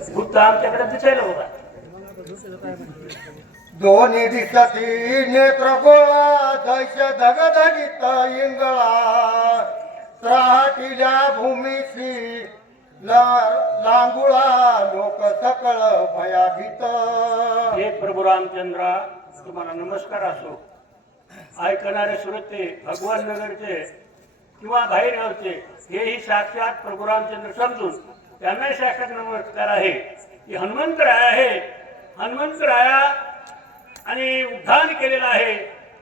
आमच्याकडे दिसायला दोन्ही दिशती नेत्र गोळा दैश धगधगित इंगळा. त्राटिल्या भूमीशी लांगुळा लोक सकळ भयाभीत. हे प्रभू रामचंद्रा तुम्हाला नमस्कार असो. ऐकणारे श्रोते भगवान नगरचे किंवा बाहेरगावचे हेही साक्षात प्रभू रामचंद्र समजून त्यांनाही साक्षात नमस्कार आहे. की हनुमंतराय आहे. हनुमंतराया आणि उद्धान केलेलं आहे.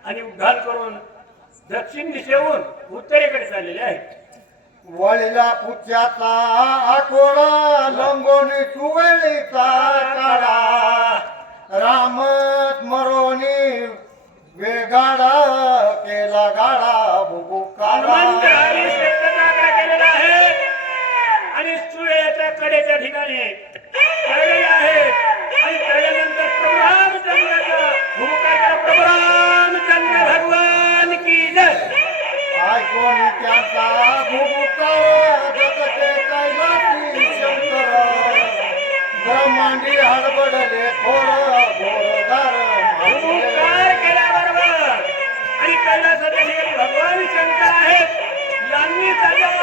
आणि उद्धान करून दक्षिण दिशेहून उत्तरेकडे चाललेले आहे वळीला पुच्याचा आठवडा लंगोनी सुवेळीचा काढा राम स्मरोनी वेगाडा केला गाडा हनुमंतरायाने काढा श्रेष्ठता केलेला आहे आणि कडेच्या ठिकाणी आहे. आणि कळल्यानंतर प्रभू रामचंद्राचा भूमिका प्रभू रामचंद्र भगवान की जय. ऐकोनी त्यांचा भुबुकार जगते कैलासी शंकर. ब्रह्मांडी हडबडले थोर घोरदार भूमिकार केल्याबरोबर आणि कैलासाच्या ठिकाणी भगवान शंकर आहेत यांनी सजा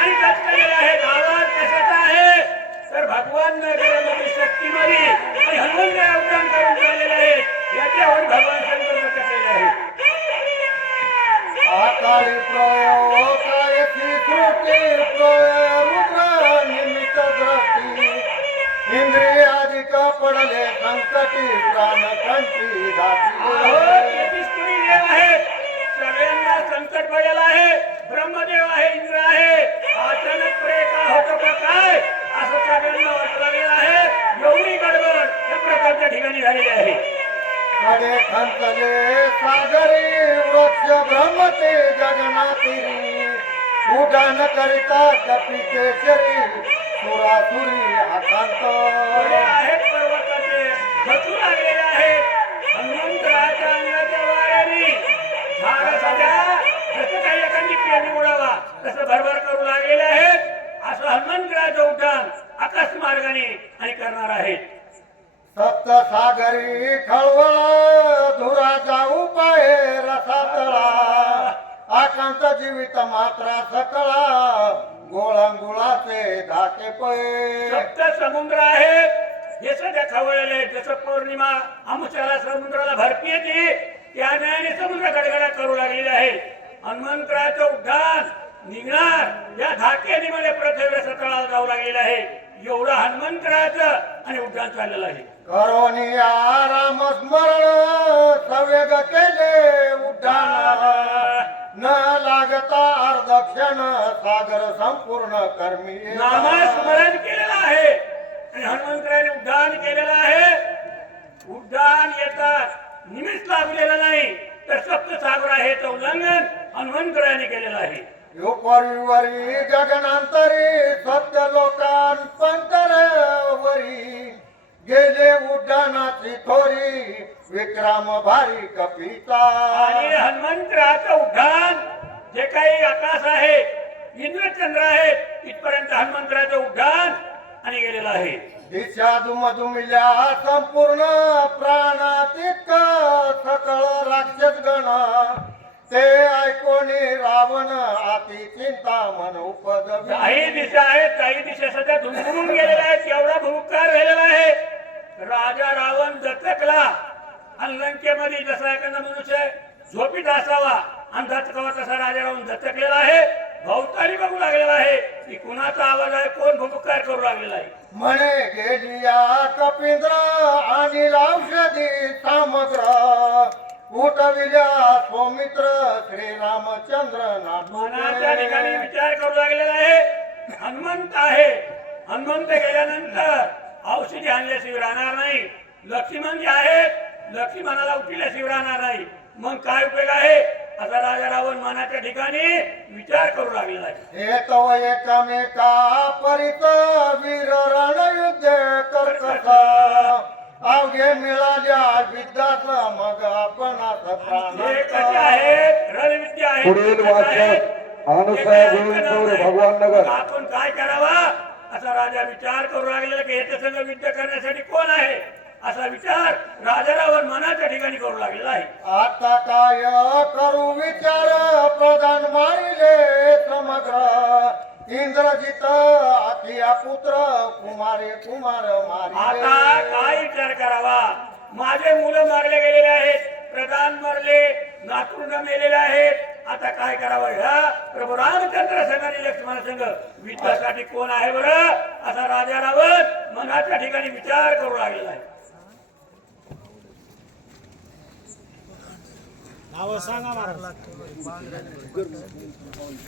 आणि दत्तलेले आहेत आवाज कशाचा आहे तर भगवान नगरामध्ये शक्तीमध्ये आणि हनुमंत अवदान करून चाललेले आहेत याच्यावर भगवान शंकर दत्तलेले आहेत आकाळी प्रयोग कायची त्रुटी प्रयोग रुद्र निमित्त दृष्टी इंद्रियाधिक पडले संकटी प्राण कंठी कोटी देव आहेत सगळ्यांना संकट पडलेलं आहे ब्रह्मदेव आहे इंद्र आहे अचानक प्रे का होतो का काय? असं सगळ्यांना वाटलं गेलं आहे एवढी गडबड या प्रकारच्या ठिकाणी झालेली आहे. कडे खंतले सागरी वृक्ष ब्रह्मते गगनाती उडान करिता कपी केशरी सुरासुरी आकांत। थोडे आहेत पर्वताचे बचू लागलेले आहेत। हनुमंतराच्या अंगाच्या वाऱ्याने झाडं सध्या जसं काही एखादी पेरणी उडावा तसं भरभर करू लागलेले आहेत। असं हनुमंतराचं उड्डाण आकाश मार्गाने आणि करणार आहेत। सप्त सागरी खळवळ धुराचा उपाय रसातळा. आकांत जीवित मात्रा सकळा. गोळांगुळाचे धाके पळे. सप्त समुद्र आहेत हे सध्या खवळले आहेत जसं पौर्णिमा अमुच्याला समुद्राला भरती येते त्याने समुद्र गडगडा करू लागलेला आहे. हनुमंतराचं उड्डाण निघणार. या धाक्याने मला पृथ्वीवर सतळाला जाऊ लागलेलं आहे. एवढं हनुमंतराचं आणि उड्डाण चाललेलं आहे. करोनी आराम स्मरण सवेग केले उड्डाण न लागता अर्धक्षण सागर संपूर्ण कर्मी नामस्मरण केलेलं आहे. आणि हनुमंतराने उड्डाण केलेलं आहे. उड्डाण येतात निमित्त लागलेलं नाही. तर सप्त सागर आहे उल्लंघन हनुमंतराने केलेलं आहे. योपरिवरी गगनांतरी सत्य लोकां पंतरवरी गेले उड्डाणाची थोरी विक्रम भारी कपिता आणि हनुमंतराचं उड्डाण जे काही आकाश आहे इंद्रचंद्र आहे इथपर्यंत हनुमंतराचं उड्डाण आणि गेलेलं आहे. दिशा दुमदुमिल्या संपूर्ण प्राणातीत सकळ राक्षस गण ते ऐकोनी रावण आती चिंता मन उपद काही दिशा आहेत काही दिशा सध्या धुमधुमून गेलेल्या आहेत एवढा भूकार झालेला आहे. राजा रावण दत्तकला आणि लंकेमध्ये जसा एखादा मनुष्य झोपीत असावा आणि दत्तकावा तसा राजा रावण दत्तकलेला आहे. भवतारी बघू लागलेला आहे की कुणाचा आवाज आहे कोण भूकार करू लागलेला आहे. म्हणे गेली कपिंद्र आणि औषधी सामग्र. उठविल्या सौमित्र श्रीरामचंद्र मनाच्या ठिकाणी विचार करू लागलेला आहे. हनुमंत आहे. हनुमंत गेल्यानंतर औषधी आणल्याशिवाय राहणार नाही. लक्ष्मण जे आहेत लक्ष्मणाला उठल्याशिवाय राहणार नाही. मग काय उपयोग आहे? असा राजा रावण मनाच्या ठिकाणी विचार करू लागलेला आहे. हे तव एकमेका परित वीर रणयुद्ध करकस अवघे मिळाल्या विद्याच मग आहेत? पुढील कसे वाचक हे. भगवान नगर. आपण काय करावा? असा राजा विचार करू लागलेला की याच्या संग युद्ध करण्यासाठी कोण आहे? असा विचार राजारावर मनाच्या ठिकाणी करू लागलेला आहे. आता काय करू विचार? प्रधान मारिले समग्र. इंद्रजित अतिया पुत्र कुमारे कुमार आता मारिले काय विचार करावा? माझे मुलं मारले गेलेले आहेत प्रधान मरले नातरुंड मेलेले आहेत. आता काय करावं? ह्या प्रभू रामचंद्र संघ आणि लक्ष्मण संघ युद्धासाठी कोण आहे बरं? असा राजा रावत मनाच्या ठिकाणी विचार करू लागलेला आहे. नाव सांगा महाराज.